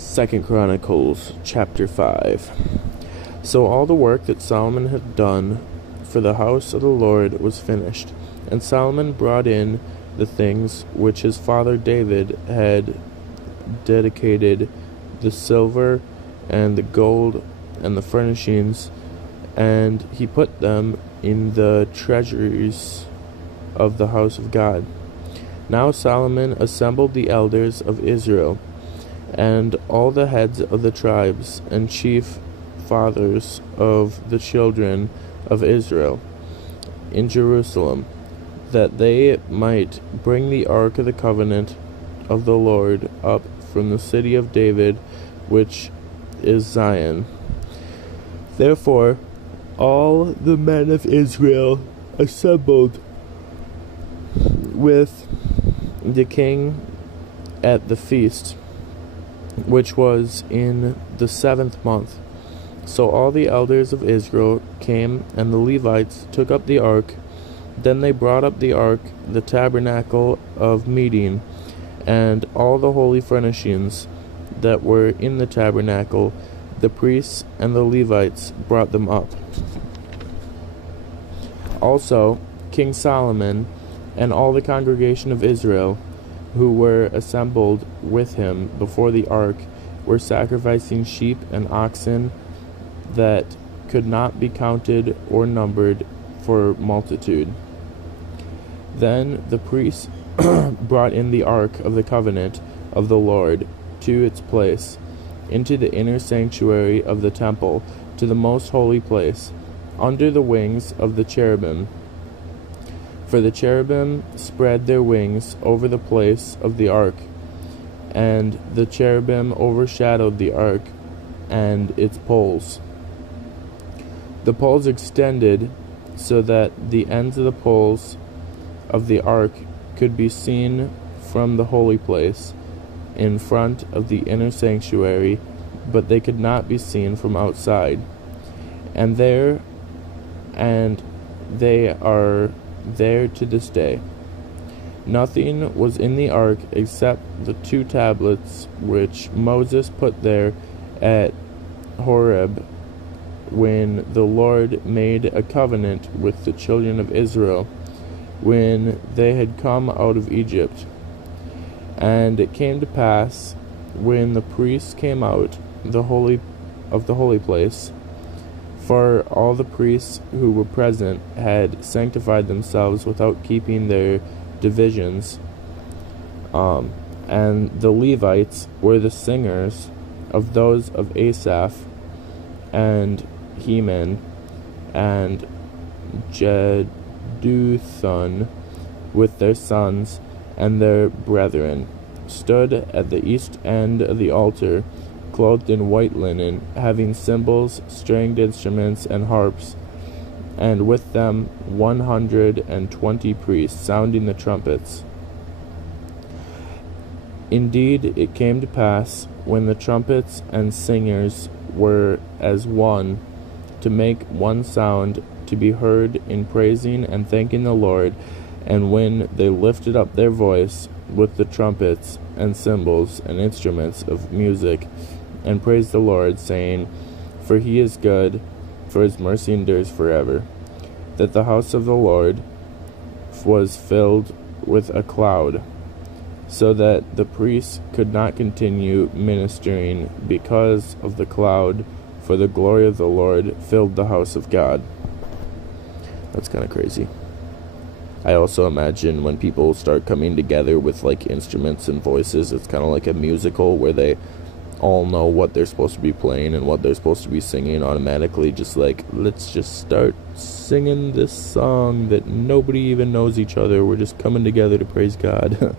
Second Chronicles chapter 5. So all the work that Solomon had done for the house of the Lord was finished, and Solomon brought in the things which his father David had dedicated, the silver and the gold and the furnishings, and he put them in the treasuries of the house of God. Now Solomon assembled the elders of Israel, and all the heads of the tribes and chief fathers of the children of Israel in Jerusalem, that they might bring the ark of the covenant of the Lord up from the city of David, which is Zion. Therefore all the men of Israel assembled with the king at the feast, which was in the 7th month. So all the elders of Israel came, and the Levites took up the ark. Then they brought up the ark, the tabernacle of meeting, and all the holy furnishings that were in the tabernacle. The priests and the Levites brought them up. Also King Solomon and all the congregation of Israel, who were assembled with him before the ark, were sacrificing sheep and oxen that could not be counted or numbered for multitude. Then the priests brought in the ark of the covenant of the Lord to its place, into the inner sanctuary of the temple, to the most holy place, under the wings of the cherubim. For the cherubim spread their wings over the place of the ark, and the cherubim overshadowed the ark and its poles. The poles extended so that the ends of the poles of the ark could be seen from the holy place in front of the inner sanctuary, but they could not be seen from outside. And they are there to this day. Nothing was in the ark except the 2 tablets which Moses put there at Horeb, when the Lord made a covenant with the children of Israel, when they had come out of Egypt. And it came to pass, when the priests came out of the holy place, for all the priests who were present had sanctified themselves without keeping their divisions, and the Levites were the singers of those of Asaph and Heman and Jeduthun, with their sons and their brethren, stood at the east end of the altar, clothed in white linen, having cymbals, stringed instruments, and harps, and with them 120 priests sounding the trumpets. Indeed, it came to pass, when the trumpets and singers were as one, to make one sound to be heard in praising and thanking the Lord, and when they lifted up their voice with the trumpets and cymbals and instruments of music, and praised the Lord, saying, For he is good, for his mercy endures forever, that the house of the Lord was filled with a cloud, so that the priests could not continue ministering because of the cloud, for the glory of the Lord filled the house of God. That's kind of crazy. I also imagine when people start coming together with like instruments and voices, it's kind of like a musical where they all know what they're supposed to be playing and what they're supposed to be singing automatically. Just like, let's just start singing this song that nobody even knows each other. We're just coming together to praise God.